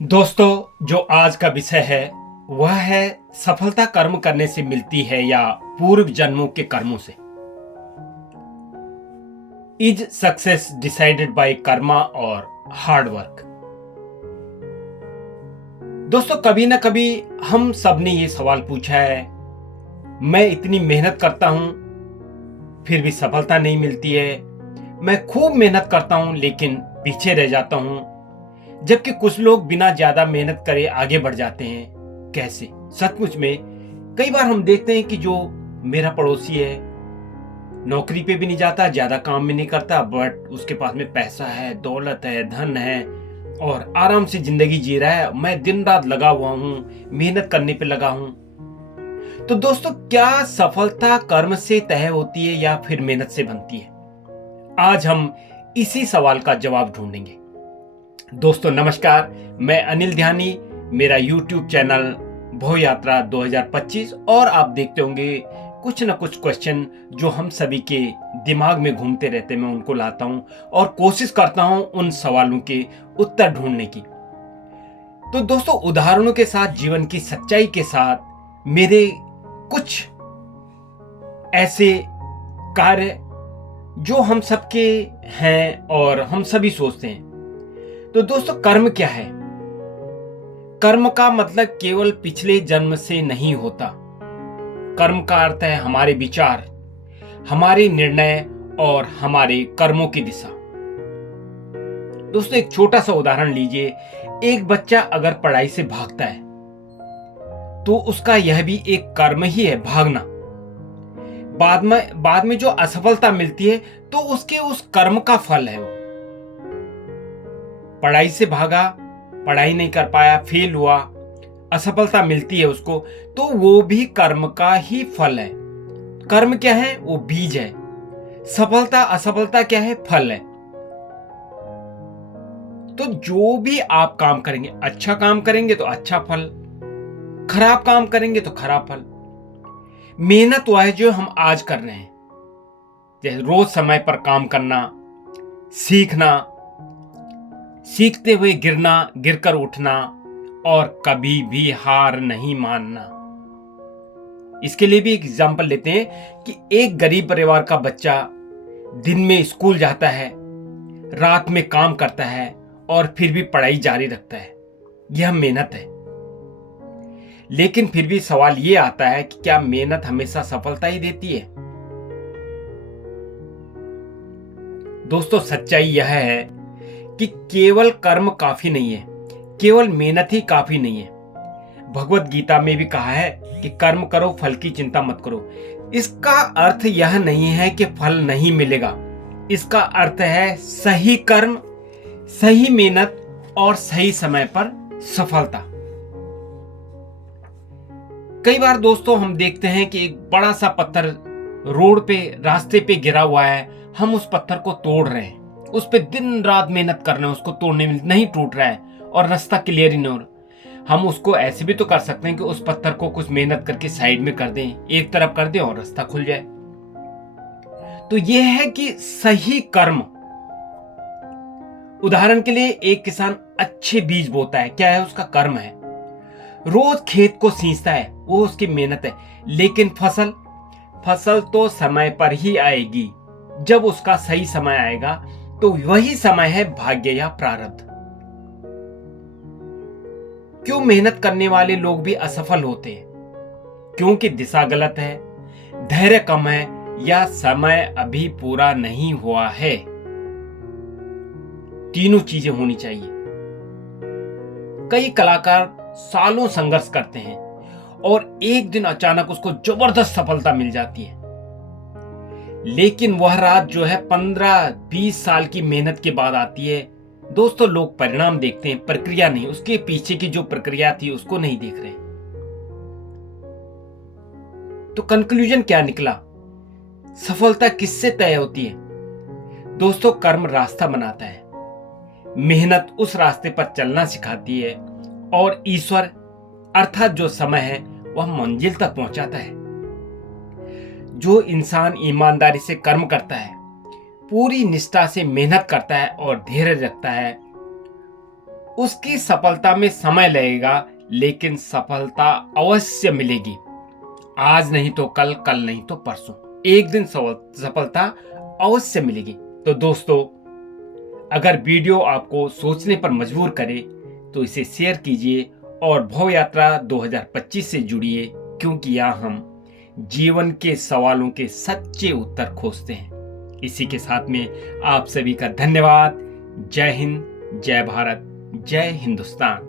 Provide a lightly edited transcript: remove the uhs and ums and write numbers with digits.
दोस्तों, जो आज का विषय है वह है सफलता कर्म करने से मिलती है या पूर्व जन्मों के कर्मों से। Is success decided by Karma और हार्ड वर्क। दोस्तों, कभी ना कभी हम सब ने ये सवाल पूछा है। मैं इतनी मेहनत करता हूं फिर भी सफलता नहीं मिलती है। मैं खूब मेहनत करता हूं लेकिन पीछे रह जाता हूं, जबकि कुछ लोग बिना ज्यादा मेहनत करे आगे बढ़ जाते हैं। कैसे? सचमुच में कई बार हम देखते हैं कि जो मेरा पड़ोसी है, नौकरी पे भी नहीं जाता, ज्यादा काम भी नहीं करता, बट उसके पास में पैसा है, दौलत है, धन है और आराम से जिंदगी जी रहा है। मैं दिन रात लगा हुआ हूं, मेहनत करने पे लगा हूं। तो दोस्तों, क्या सफलता कर्म से तय होती है या फिर मेहनत से बनती है? आज हम इसी सवाल का जवाब ढूंढेंगे। दोस्तों नमस्कार, मैं अनिल ध्यानी, मेरा YouTube चैनल भव यात्रा 2025, और आप देखते होंगे कुछ न कुछ क्वेश्चन जो हम सभी के दिमाग में घूमते रहते, मैं उनको लाता हूं और कोशिश करता हूं उन सवालों के उत्तर ढूंढने की। तो दोस्तों, उदाहरणों के साथ, जीवन की सच्चाई के साथ, मेरे कुछ ऐसे कार्य जो हम सबके हैं और हम सभी सोचते हैं। तो दोस्तों, कर्म क्या है? कर्म का मतलब केवल पिछले जन्म से नहीं होता। कर्म का अर्थ है हमारे विचार, हमारे निर्णय और हमारे कर्मों की दिशा। दोस्तों, एक छोटा सा उदाहरण लीजिए। एक बच्चा अगर पढ़ाई से भागता है तो उसका यह भी एक कर्म ही है, भागना। बाद में जो असफलता मिलती है तो उसके उस कर्म का फल है। वो पढ़ाई से भागा, पढ़ाई नहीं कर पाया, फेल हुआ, असफलता मिलती है उसको, तो वो भी कर्म का ही फल है। कर्म क्या है? वो बीज है। सफलता असफलता क्या है? फल है। तो जो भी आप काम करेंगे, अच्छा काम करेंगे तो अच्छा फल, खराब काम करेंगे तो खराब फल। मेहनत वह है जो हम आज कर रहे हैं, जैसे रोज समय पर काम करना, सीखना, सीखते हुए गिरना, गिरकर उठना और कभी भी हार नहीं मानना। इसके लिए भी एक एग्जांपल लेते हैं कि एक गरीब परिवार का बच्चा दिन में स्कूल जाता है, रात में काम करता है और फिर भी पढ़ाई जारी रखता है। यह मेहनत है। लेकिन फिर भी सवाल यह आता है कि क्या मेहनत हमेशा सफलता ही देती है? दोस्तों, सच्चाई यह है कि केवल कर्म काफी नहीं है, केवल मेहनत ही काफी नहीं है। भगवत गीता में भी कहा है कि कर्म करो, फल की चिंता मत करो। इसका अर्थ यह नहीं है कि फल नहीं मिलेगा। इसका अर्थ है सही कर्म, सही मेहनत और सही समय पर सफलता। कई बार दोस्तों हम देखते हैं कि एक बड़ा सा पत्थर रोड पे, रास्ते पे गिरा हुआ है। हम उस पत्थर को तोड़ रहे हैं, उस पे दिन रात मेहनत कर रहे हैं, उसको तोड़ने में नहीं टूट रहा है और रास्ता क्लियर ही नहीं हो रहा। हम उसको ऐसे भी तो कर सकते हैं कि उस पत्थर को कुछ मेहनत करके साइड में कर दें, एक तरफ कर दें और रास्ता खुल जाए। तो यह है कि सही कर्म। उदाहरण के लिए, एक किसान अच्छे बीज बोता है, क्या है? उसका कर्म है। रोज खेत को सींचता है, वो उसकी मेहनत है। लेकिन फसल तो समय पर ही आएगी। जब उसका सही समय आएगा तो वही समय है भाग्य या प्रारब्ध। क्यों मेहनत करने वाले लोग भी असफल होते हैं? क्योंकि दिशा गलत है, धैर्य कम है या समय अभी पूरा नहीं हुआ है। तीनों चीजें होनी चाहिए। कई कलाकार सालों संघर्ष करते हैं और एक दिन अचानक उसको जबरदस्त सफलता मिल जाती है। लेकिन वह रात जो है 15-20 साल की मेहनत के बाद आती है। दोस्तों, लोग परिणाम देखते हैं, प्रक्रिया नहीं। उसके पीछे की जो प्रक्रिया थी उसको नहीं देख रहे। तो कंक्लूजन क्या निकला? सफलता किससे तय होती है? दोस्तों, कर्म रास्ता बनाता है, मेहनत उस रास्ते पर चलना सिखाती है और ईश्वर अर्थात जो समय है वह मंजिल तक पहुंचाता है। जो इंसान ईमानदारी से कर्म करता है, पूरी निष्ठा से मेहनत करता है और धैर्य रखता है, उसकी सफलता में समय लगेगा, लेकिन सफलता अवश्य मिलेगी। आज नहीं तो कल, कल नहीं तो परसों, एक दिन सफलता अवश्य मिलेगी। तो दोस्तों, अगर वीडियो आपको सोचने पर मजबूर करे तो इसे शेयर कीजिए और भव यात्रा 2025 से जुड़िए, क्योंकि यहाँ हम जीवन के सवालों के सच्चे उत्तर खोजते हैं। इसी के साथ में आप सभी का धन्यवाद। जय हिंद, जय भारत, जय हिंदुस्तान।